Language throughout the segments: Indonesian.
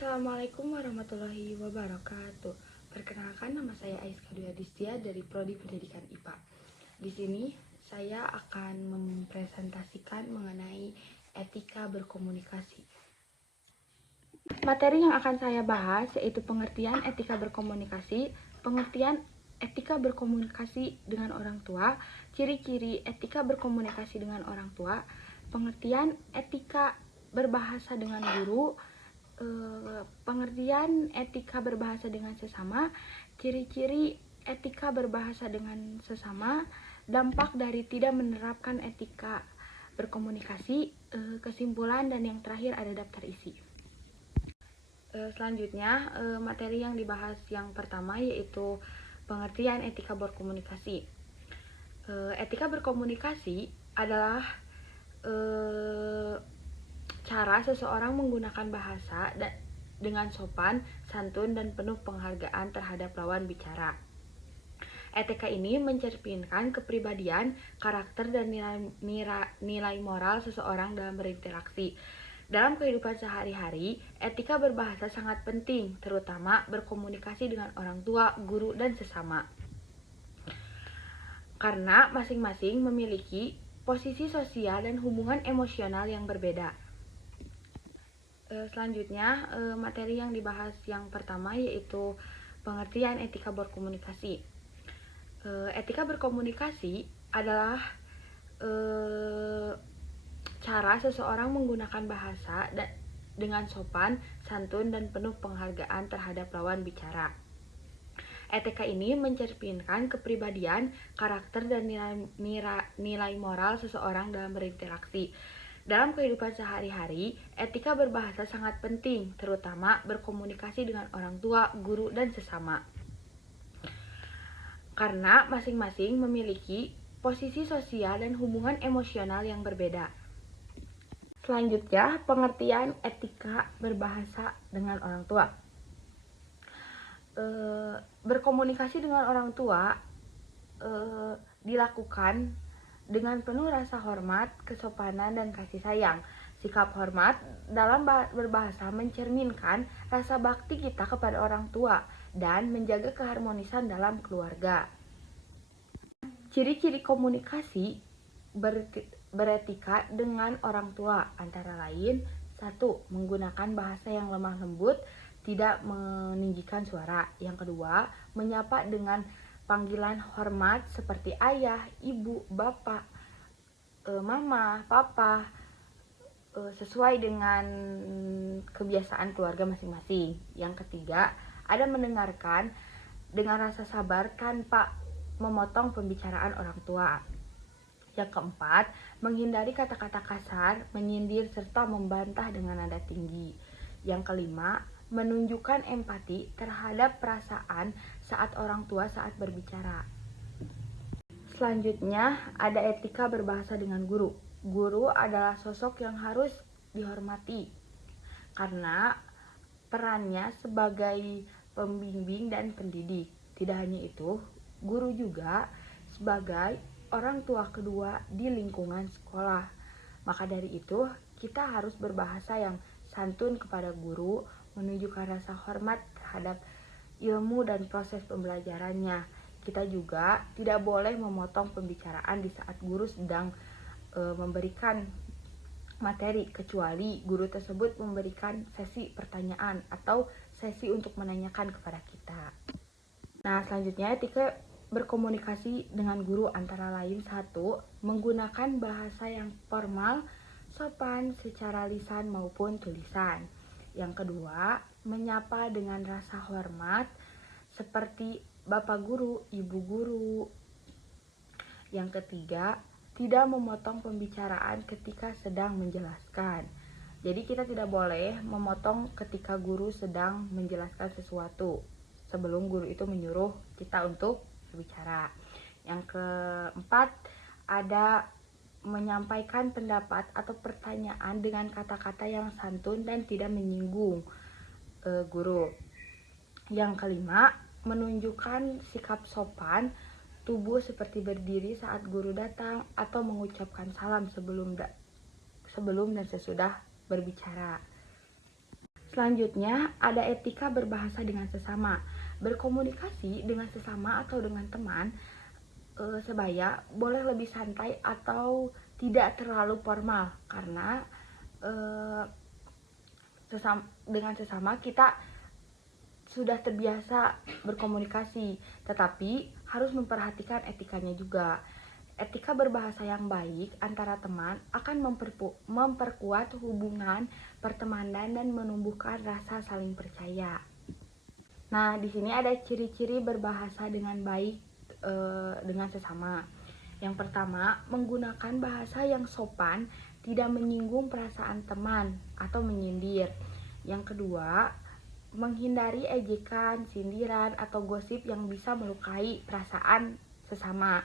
Assalamualaikum warahmatullahi wabarakatuh. Perkenalkan, nama saya Aiska Dwi Adistia dari Prodi Pendidikan IPA. Di sini saya akan mempresentasikan mengenai etika berkomunikasi. Materi yang akan saya bahas yaitu pengertian etika berkomunikasi, pengertian etika berkomunikasi dengan orang tua, ciri-ciri etika berkomunikasi dengan orang tua, pengertian etika berbahasa dengan guru, pengertian etika berbahasa dengan sesama, ciri-ciri etika berbahasa dengan sesama, dampak dari tidak menerapkan etika berkomunikasi, kesimpulan, dan yang terakhir ada daftar isi. Selanjutnya, materi yang dibahas yang pertama yaitu pengertian etika berkomunikasi. Etika berkomunikasi adalah cara seseorang menggunakan bahasa dengan sopan, santun, dan penuh penghargaan terhadap lawan bicara. Etika ini mencerminkan kepribadian, karakter, dan nilai moral seseorang dalam berinteraksi. Dalam kehidupan sehari-hari, etika berbahasa sangat penting, terutama berkomunikasi dengan orang tua, guru, dan sesama. Karena masing-masing memiliki posisi sosial dan hubungan emosional yang berbeda. Selanjutnya, materi yang dibahas yang pertama yaitu pengertian etika berkomunikasi. Etika berkomunikasi adalah cara seseorang menggunakan bahasa dengan sopan, santun, dan penuh penghargaan terhadap lawan bicara. Etika ini mencerminkan kepribadian, karakter, dan nilai moral seseorang dalam berinteraksi. Dalam kehidupan sehari-hari, etika berbahasa sangat penting, terutama berkomunikasi dengan orang tua, guru, dan sesama. Karena masing-masing memiliki posisi sosial dan hubungan emosional yang berbeda. Selanjutnya, pengertian etika berbahasa dengan orang tua. Berkomunikasi dengan orang tua dilakukan dengan penuh rasa hormat, kesopanan, dan kasih sayang. Sikap hormat dalam berbahasa mencerminkan rasa bakti kita kepada orang tua dan menjaga keharmonisan dalam keluarga. Ciri-ciri komunikasi beretika dengan orang tua antara lain: 1. Menggunakan bahasa yang lemah lembut, tidak meninggikan suara. Yang kedua, menyapa dengan panggilan hormat seperti ayah, ibu, bapak, mama, papa, sesuai dengan kebiasaan keluarga masing-masing. Yang ketiga, ada mendengarkan dengan rasa sabar tanpa memotong pembicaraan orang tua. Yang keempat, menghindari kata-kata kasar, menyindir, serta membantah dengan nada tinggi. Yang kelima, menunjukkan empati terhadap perasaan saat orang tua saat berbicara. Selanjutnya, ada etika berbahasa dengan guru. Guru adalah sosok yang harus dihormati karena perannya sebagai pembimbing dan pendidik. Tidak hanya itu, guru juga sebagai orang tua kedua di lingkungan sekolah. Maka dari itu, kita harus berbahasa yang santun kepada guru, menunjukkan rasa hormat terhadap ilmu dan proses pembelajarannya. Kita juga tidak boleh memotong pembicaraan di saat guru sedang memberikan materi, kecuali guru tersebut memberikan sesi pertanyaan atau sesi untuk menanyakan kepada kita. Nah, selanjutnya etika berkomunikasi dengan guru antara lain: 1. Menggunakan bahasa yang formal, sopan secara lisan maupun tulisan. Yang kedua, menyapa dengan rasa hormat seperti bapak guru, ibu guru. Yang ketiga, tidak memotong pembicaraan ketika sedang menjelaskan. Jadi kita tidak boleh memotong ketika guru sedang menjelaskan sesuatu sebelum guru itu menyuruh kita untuk berbicara. Yang keempat, ada menyampaikan pendapat atau pertanyaan dengan kata-kata yang santun dan tidak menyinggung guru. Yang kelima, menunjukkan sikap sopan tubuh seperti berdiri saat guru datang atau mengucapkan salam sebelum dan sesudah berbicara. Selanjutnya, ada etika berbahasa dengan sesama. Berkomunikasi dengan sesama atau dengan teman sebaya boleh lebih santai atau tidak terlalu formal, karena dengan sesama kita sudah terbiasa berkomunikasi, tetapi harus memperhatikan etikanya juga. Etika berbahasa yang baik antara teman akan memperkuat hubungan pertemanan dan menumbuhkan rasa saling percaya. Nah, di sini ada ciri-ciri berbahasa dengan baik dengan sesama. Yang pertama, menggunakan bahasa yang sopan, tidak menyinggung perasaan teman atau menyindir. Yang kedua, menghindari ejekan, sindiran, atau gosip yang bisa melukai perasaan sesama.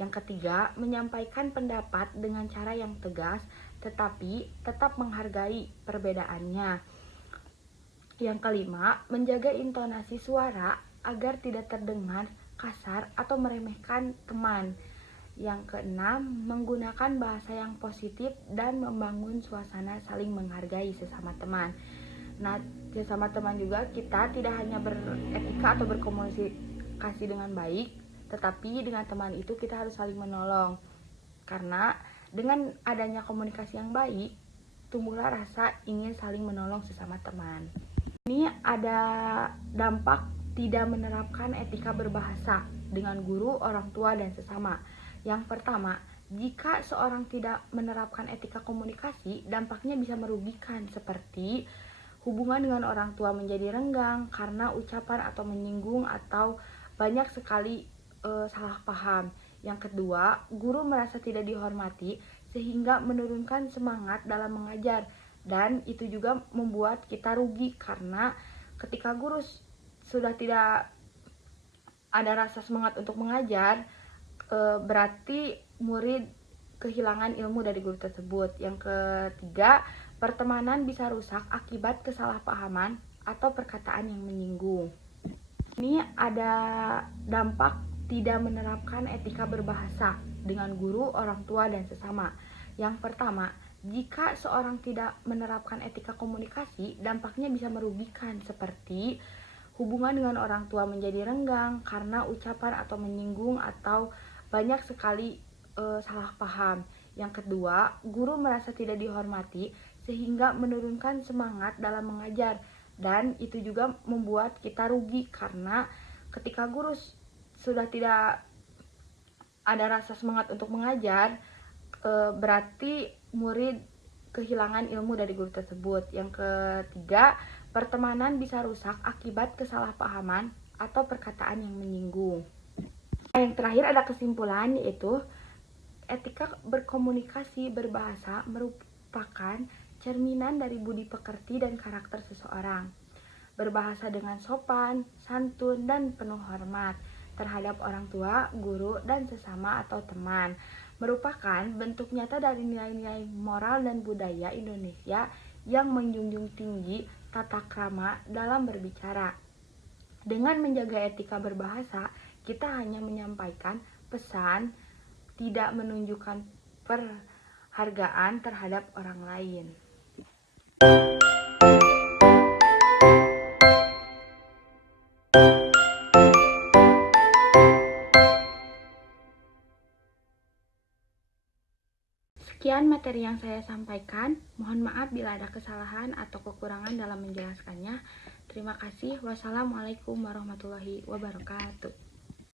Yang ketiga, menyampaikan pendapat dengan cara yang tegas, tetapi tetap menghargai perbedaannya. Yang kelima, menjaga intonasi suara agar tidak terdengar kasar atau meremehkan teman. Yang keenam, menggunakan bahasa yang positif dan membangun suasana saling menghargai sesama teman. Nah, sesama teman juga kita tidak hanya beretika atau berkomunikasi dengan baik, tetapi dengan teman itu kita harus saling menolong. Karena dengan adanya komunikasi yang baik, tumbuhlah rasa ingin saling menolong sesama teman. Ini ada dampak tidak menerapkan etika berbahasa dengan guru, orang tua, dan sesama. Yang pertama, jika seorang tidak menerapkan etika komunikasi, dampaknya bisa merugikan, seperti hubungan dengan orang tua menjadi renggang karena ucapan atau menyinggung atau banyak sekali salah paham. Yang kedua, guru merasa tidak dihormati sehingga menurunkan semangat dalam mengajar, dan itu juga membuat kita rugi karena ketika guru sudah tidak ada rasa semangat untuk mengajar, berarti murid kehilangan ilmu dari guru tersebut. Yang ketiga, pertemanan bisa rusak akibat kesalahpahaman atau perkataan yang menyinggung. Ini ada dampak tidak menerapkan etika berbahasa dengan guru, orang tua, dan sesama. Yang pertama, jika seorang tidak menerapkan etika komunikasi, dampaknya bisa merugikan, seperti hubungan dengan orang tua menjadi renggang karena ucapan atau menyinggung atau banyak sekali salah paham. Yang kedua, guru merasa tidak dihormati sehingga menurunkan semangat dalam mengajar, dan itu juga membuat kita rugi karena ketika guru sudah tidak ada rasa semangat untuk mengajar, berarti murid kehilangan ilmu dari guru tersebut. Yang ketiga, pertemanan bisa rusak akibat kesalahpahaman atau perkataan yang menyinggung. Yang terakhir ada kesimpulan, yaitu etika berkomunikasi berbahasa merupakan cerminan dari budi pekerti dan karakter seseorang. Berbahasa dengan sopan, santun, dan penuh hormat terhadap orang tua, guru, dan sesama atau teman merupakan bentuk nyata dari nilai-nilai moral dan budaya Indonesia yang menjunjung tinggi tata krama dalam berbicara. Dengan menjaga etika berbahasa, kita hanya menyampaikan pesan, tidak menunjukkan perhargaan terhadap orang lain. Sekian materi yang saya sampaikan. Mohon maaf bila ada kesalahan atau kekurangan dalam menjelaskannya. Terima kasih. Wassalamualaikum warahmatullahi wabarakatuh.